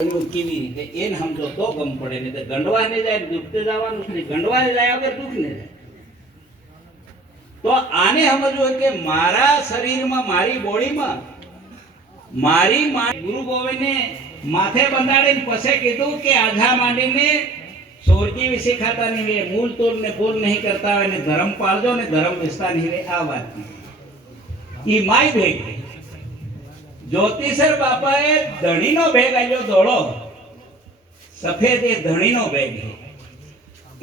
કેવી રીતે એને સમજો તો ગમ પડે ને ગંડવાને જાય દુઃખ તો જવાનું જ નહીં, ગંડવાને જાય વગર દુઃખ ને જાય. તો આને સમજવું કે મારા શરીરમાં મારી બોડીમાં મારી ગુરુ ગોવિંદને માથે બંધાડીને પછી કીધું કે આઘા માંડીને સોરજી વિશે ખાતા નહીં વે, મૂલ તોલ ને ફૂલ નહીં કરતા હોય ને ધર્મ પાળજો ને ધર્મ વિસ્તા નહીં વે. આ વાત ઈ માય ભેગ. જ્યોતિષર બાપાએ ધણીનો ભેગ આલ્યો ધોળો સફેદ, એ ધણીનો ભેગ છે.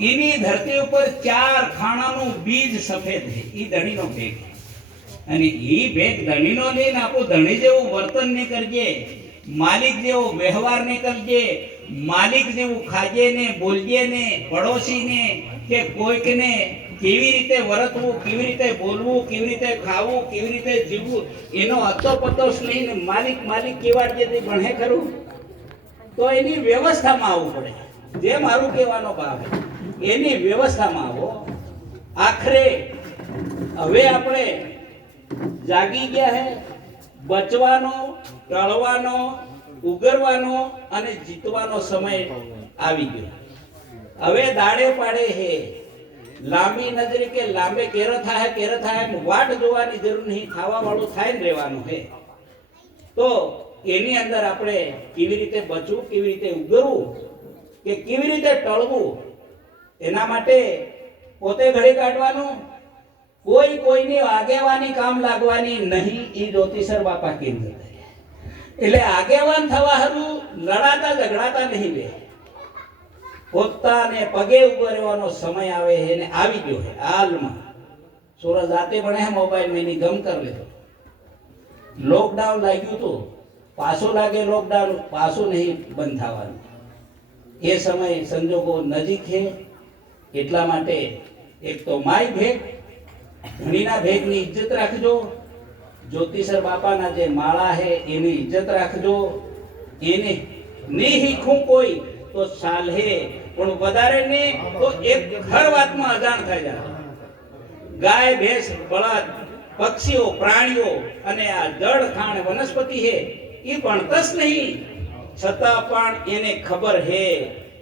એની ધરતી ઉપર 4 ખાણાનું બીજ સફેદ છે, ઈ ધણીનો ભેગ. અને ઈ ભેગ ધણીનો લઈને આપણું ધણી જેવું વર્તન નહીં કરજે, માલિક જેવો વ્યવહાર નહીં કરજે, માલિક જેવું ખાજે ને બોલજે ને પડોશીને કે કોઈકને કેવી રીતે વર્તવું, કેવી રીતે બોલવું, કેવી રીતે ખાવું, કેવી રીતે જીવવું, એનો અતો પતો લઈને માલિક માલિક કેવાડજે તે ભણે ખરું. તો એની વ્યવસ્થામાં આવવું પડે. જે મારું કહેવાનો ભાવ એની વ્યવસ્થામાં આવો. આખરે હવે આપણે જાગી ગયા હે. બચવાનો, ટળવાનો, ઉગરવાનો અને જીતવાનો સમય આવી ગયો. હવે દાડે પાડે હે લાંબી નજરે કે લાંબે કેરો થાય વાટ જોવાની જરૂર નહીં, ખાવા વાળું થાય ને રહેવાનું હે. તો એની અંદર આપણે કેવી રીતે બચવું, કેવી રીતે ઉગરવું કે કેવી રીતે ટળવું, એના માટે પોતે ઘડી કાઢવાનું. કોઈ કોઈની આગેવાની કામ લાગવાની નહીં. એ જ્યોતિષર બાપા કેન્દ્ર એટલે આગેવાન થવા હારું લડાતા ઝઘડાતા નહીં બે. પોતાને પગે ઉભો રહેવાનો સમય આવે છે ને આવી ગયો છે હાલમાં. સુરત જાતે ભણે છે મોબાઈલ માં, એની ગમ કરી લેતો. લોકડાઉન લાગ્યું હતું, પાછું લાગે લોકડાઉન, પાછું નહીં બંધ થવાનું. એ સમય સંજોગો નજીક છે. એટલા માટે એક તો માય ભેગ, ધણીના ભેગની ઇજ્જત રાખજો. જ્યોતિષર બાપાના જે માળા છે એની ઇજ્જત રાખજો. એને નહીં શીખું કોઈ તો સાલહે, પણ વધારે ને તો એક હર વાતમાં અજાણ થઈ જાય. ગાય, ભેંસ, બળદ, પક્ષીઓ, પ્રાણીઓ અને આ જળ ખાણ વનસ્પતિ છે એ ભણતસ નહીં, છતાં પણ એને ખબર છે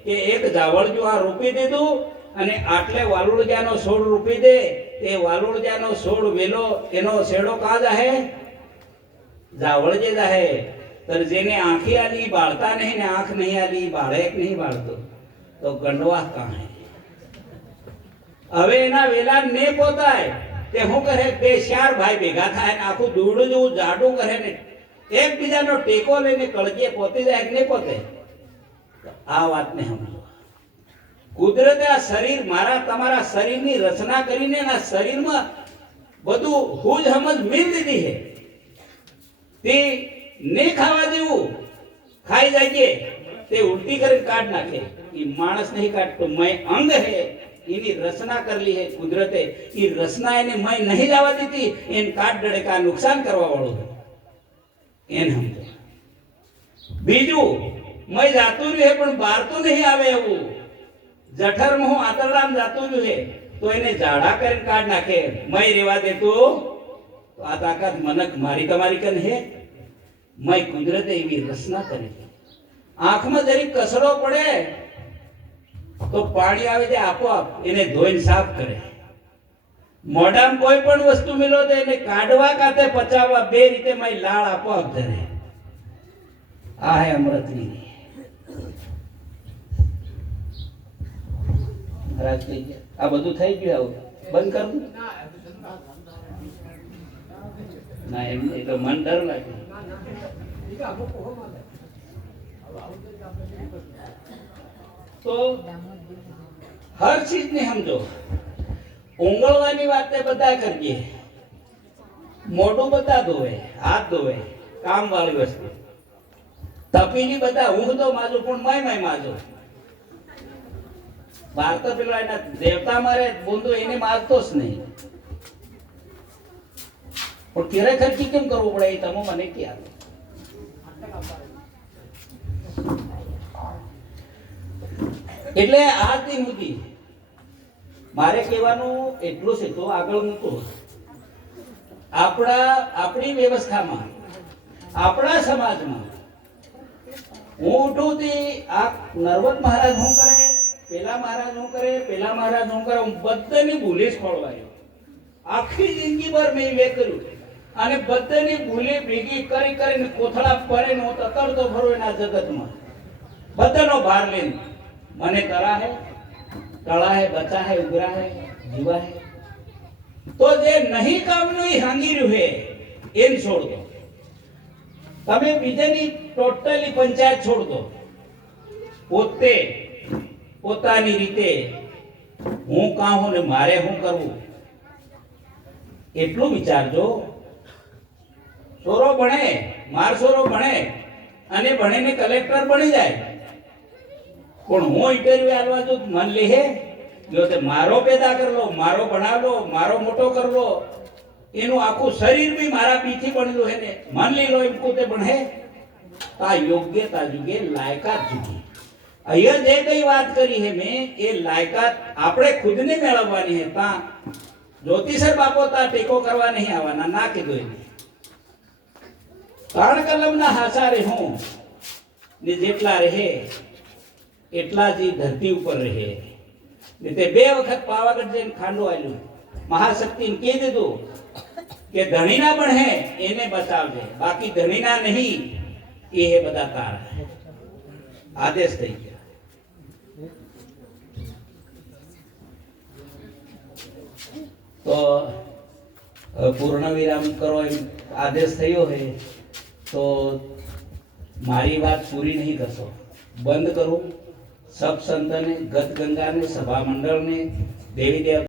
કે એક જાવળજુ આ રોપી દીધું અને આટલે વાલુળજાનો છોડ રોપી દે, તે વાલુળજાનો છોડ વેલો એનો શેડો કા જાહે? જાવળજે જાહે. તો જેને આંખી આલી બાળતા નહીં ને આંખ નહીં આલી બાળે નહીં બાળતો તો ગંડવા કાં હે? હવે એના વેલા ને પોતાય તે શું કરે? 2-4 ભાઈ ભેગા થાય ને આખું દૂડું જેવું જાડું કરે ને એકબીજાનો ટેકો લઈને કળજે પોતી જાય ને પોતે. આ વાતને સમજો. કુદરતે આ શરીર, મારા તમારા શરીરની રચના કરીને આ શરીરમાં બધું હુજ સમજ મિલ દીધી છે. તે ને ખાવા જેવું ખાઈ જાય તે ઉલટી કરીને કાઢ નાખે. એ માણસ નહીં કાઢતો, મય અંગ હે, એની રચના કરેલી છે કુદરતે. એ રચના એને મય નહીં જવા દીધી, એને કાઢ ડડેકા નુકસાન કરવા વાળું એને સમજો. બીજું મય જાતું રહ્યું પણ બહાર તો નહીં આવે એવું. જઠરમાં હું આતરડામ જાતું રહ્યું તો એને ઝાડા કરીને કાઢ નાખે. મય રેવા દેતું તો આ તાકાત મનક મારી તમારી કન હે. મય કુદરતે એવી રચના કરી. આંખમાં જરીક કસરો પડે તો પાણી આવે છે આપોઆપ એને ધોઈને સાફ કરે. મોઢામાં કોઈ પણ વસ્તુ મિલો તો એને કાઢવા કાતે પચાવવા, બે રીતે મય લાળ આપોઆપ ધરે. આ હે અમૃતની. આ બધું થઈ ગયું, બંધ કર દઉં ના? એમ એ તો મન ડર લાગે. તો હર ચીજ ને સમજો. ઊંઘવાની વાત બધા કરીએ, મોઢું બધા ધોવે, હાથ ધોવે, કામ વાળી વસ્તુ. તપીની બધા ઊંઘ તો માજો પણ મય માજો. બહાર તો પેલો એના દેવતા મારે બોંધો એને મારતો જ નહીં. પણ ખરેખર કેમ કરવું પડે એ તમે મને ક્યાં? એટલે આ દિન સુધી મારે કહેવાનું એટલું છે. તો આગળ મૂકો. આપણી વ્યવસ્થામાં, આપણા સમાજમાં હું ઉઠું થી આ નરવત મહારાજ શું કરે, પેલા મહારાજ શું કરે, પેલા મહારાજ શું કરે, હું બધાની ભૂલી જ ખોળવાયો. આખી જિંદગી ભર મેં વે કર્યું અને બધાની ભૂલી ભેગી કરી કરીને કોથળા ફરે હું તતરતો ફરું એના જગતમાં બધાનો ભાર લઈને. મને તરા હે, ટળા હે, બચા હે, ઉગરા હે, જીવા હે. તો જે નહીં કામનું એ હાંગી રહ્યું હે એને છોડ દો. તમે બીજાની ટોટલી પંચાયત છોડ દો. પોતે પોતાની રીતે હું કાં હું ને મારે શું કરવું એટલું વિચારજો. છોરો ભણે, માર છોરો ભણે અને ભણીને કલેક્ટર બની જાય, પણ હું ઇન્ટરવ્યુ આલવા જો મન લે જો તે મારો પેદા કરલો, મારો ભણાવલો, મારો મોટો કરલો, એનું આખું શરીર બી મારા પીઠી બનેલું હે ને મન લઈ લો એમ પોતે ભણે. આ યોગ્યતા જુગે, લાયકાત જુગે. અહીંયા જે કઈ વાત કરી હે મેં એ લાયકાત આપણે ખુદને મેળવવાની હે. તા જ્યોતિષર બાપો તા ટેકો કરવા નહીં આવવાના, ના કીધું એને. ત્રણ કલમના હાસા રે હું ને જેટલા રહે એટલા જ ધરતી ઉપર રહે. ને તે 2 વખત પાવાગઢ જઈને ખાંડો આલ્યું. મહાશક્તિને કહી દીધું કે ધણીના પણ હે એને બચાવજે, બાકી ધણીના નહીં એ હે બધા તારા. આદેશ થઈ ગયા. તો પૂર્ણ વિરામ કરો એમ આદેશ થયો હે તો મારી વાત પૂરી નહીં કરશો. બંધ કરું. સબ સંતને, ગત ગંગાને, સભા મંડળને, દેવી દેવ